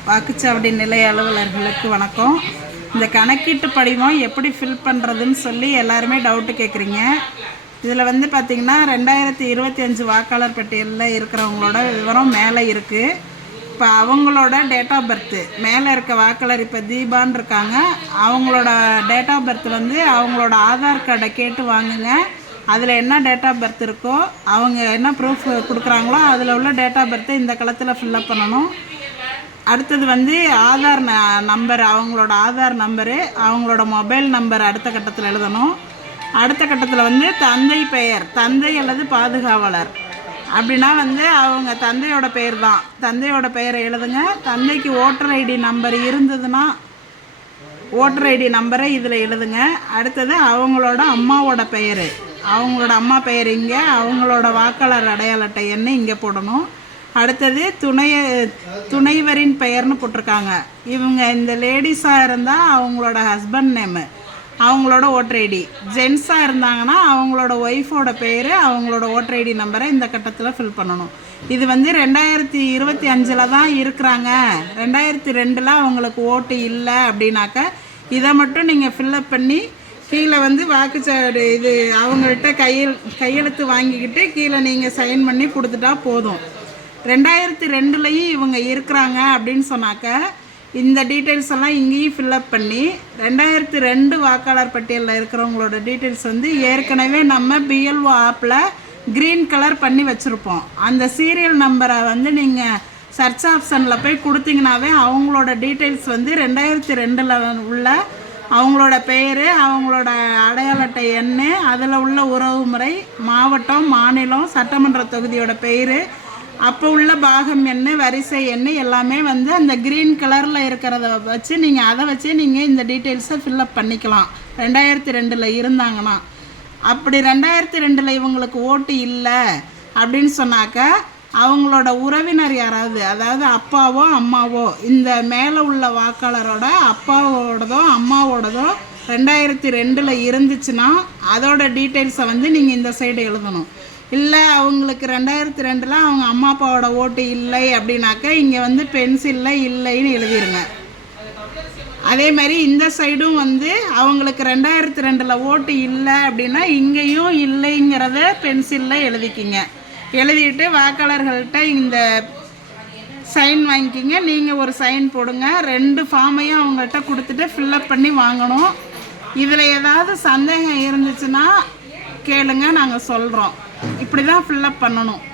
வாக்குச்சாவடி நிலைய அலுவலர்களுக்கு வணக்கம். இந்த கணக்கீட்டு படிவம் எப்படி ஃபில் பண்ணுறதுன்னு சொல்லி எல்லாருமே டவுட்டு கேட்குறீங்க. இதில் வந்து பார்த்திங்கன்னா 2025 வாக்காளர் பட்டியலில் இருக்கிறவங்களோட விவரம் மேலே இருக்குது. இப்போ அவங்களோட டேட் ஆஃப் பர்த்து மேலே இருக்க வாக்காளர் இப்போ தீபான்னு இருக்காங்க. அவங்களோட டேட் ஆஃப் பர்த் வந்து அவங்களோட ஆதார் கார்டை கேட்டு வாங்குங்க. அதில் என்ன டேட் ஆஃப் பர்த் இருக்கோ அவங்க என்ன ப்ரூஃப் கொடுக்குறாங்களோ அதில் உள்ள டேட் ஆஃப் பர்த்தை இந்த களத்தில் ஃபில்லப் பண்ணணும். அடுத்தது வந்து ஆதார் நம்பர், அவங்களோட ஆதார் நம்பரு, அவங்களோட மொபைல் நம்பர் அடுத்த கட்டத்தில் எழுதணும். அடுத்த கட்டத்தில் வந்து தந்தை பெயர், தந்தை அல்லது பாதுகாவலர் அப்படின்னா வந்து அவங்க தந்தையோட பெயர் தான், தந்தையோட பெயரை எழுதுங்க. தந்தைக்கு ஓட்டர் ஐடி நம்பர் இருந்ததுன்னா ஓட்டர் ஐடி நம்பரை இதில் எழுதுங்க. அடுத்தது அவங்களோட அம்மாவோட பெயர், அவங்களோட அம்மா பெயர் இங்கே, அவங்களோட வாக்காளர் அடையாள அட்டை எண்ணை இங்கே போடணும். அடுத்தது துணைவரின் பெயர்னு போட்டிருக்காங்க. இவங்க இந்த லேடிஸாக இருந்தால் அவங்களோட ஹஸ்பண்ட் நேமு, அவங்களோட ஓட்டர் ஐடி. ஜென்ஸாக இருந்தாங்கன்னா அவங்களோட ஒய்ஃபோட பேர், அவங்களோட ஓட்டர் ஐடி நம்பரை இந்த கட்டத்தில் ஃபில் பண்ணணும். இது வந்து 2025 தான் இருக்கிறாங்க, 2002 அவங்களுக்கு ஓட்டு இல்லை அப்படின்னாக்க இதை மட்டும் நீங்கள் ஃபில்லப் பண்ணி கீழே வந்து வாக்குச்சாவடி இது அவங்கள்ட்ட கையெழுத்து வாங்கிக்கிட்டு கீழே நீங்கள் சைன் பண்ணி கொடுத்துட்டா போதும். 2002 இவங்க இருக்கிறாங்க அப்படின்னு சொன்னாக்க இந்த டீட்டெயில்ஸ் எல்லாம் இங்கேயும் ஃபில்லப் பண்ணி 2002 வாக்காளர் பட்டியலில் இருக்கிறவங்களோட டீட்டெயில்ஸ் வந்து ஏற்கனவே நம்ம பிஎல்ஓ ஆப்பில் க்ரீன் கலர் பண்ணி வச்சுருப்போம். அந்த சீரியல் நம்பரை வந்து நீங்கள் சர்ச் ஆப்ஷனில் போய் கொடுத்தீங்கன்னாவே அவங்களோட டீட்டெயில்ஸ் வந்து 2002 உள்ள அவங்களோட பெயர், அவங்களோட அடையாள அட்டை எண், அதில் உள்ள உறவு முறை, மாவட்டம், மாநிலம், சட்டமன்ற தொகுதியோட பெயர், அப்போ உள்ள பாகம் எண், வரிசை எண் எல்லாமே வந்து அந்த க்ரீன் கலரில் இருக்கிறத வச்சு நீங்கள் அதை வச்சு நீங்கள் இந்த டீட்டெயில்ஸை ஃபில்லப் பண்ணிக்கலாம். 2002 இருந்தாங்கன்னா. அப்படி 2002 இவங்களுக்கு ஓட்டு இல்லை அப்படின்னு சொன்னாக்க அவங்களோட உறவினர் யாராவது, அதாவது அப்பாவோ அம்மாவோ, இந்த மேலே உள்ள வாக்காளரோட அப்பாவோடதோ அம்மாவோடதோ 2002 இருந்துச்சுன்னா அதோட டீட்டெயில்ஸை வந்து நீங்கள் இந்த சைடு எழுதணும். இல்லை அவங்களுக்கு 2002 அவங்க அம்மா அப்பாவோட ஓட்டு இல்லை அப்படின்னாக்க இங்கே வந்து பென்சிலில் இல்லைன்னு எழுதிருங்க. அதே மாதிரி இந்த சைடும் வந்து அவங்களுக்கு 2002 ஓட்டு இல்லை அப்படின்னா இங்கேயும் இல்லைங்கிறத பென்சிலில் எழுதிக்கிங்க. எழுதிட்டு வாக்காளர்கள்ட்ட இந்த சைன் வாங்கிக்கிங்க. நீங்கள் ஒரு சைன் போடுங்க. 2 ஃபார்மையும் அவங்கள்ட்ட கொடுத்துட்டு ஃபில்லப் பண்ணி வாங்கணும். இதில் ஏதாவது சந்தேகம் இருந்துச்சுன்னா கேளுங்க, நாங்கள் சொல்கிறோம். இப்படி தான் ஃபில்லப் பண்ணணும்.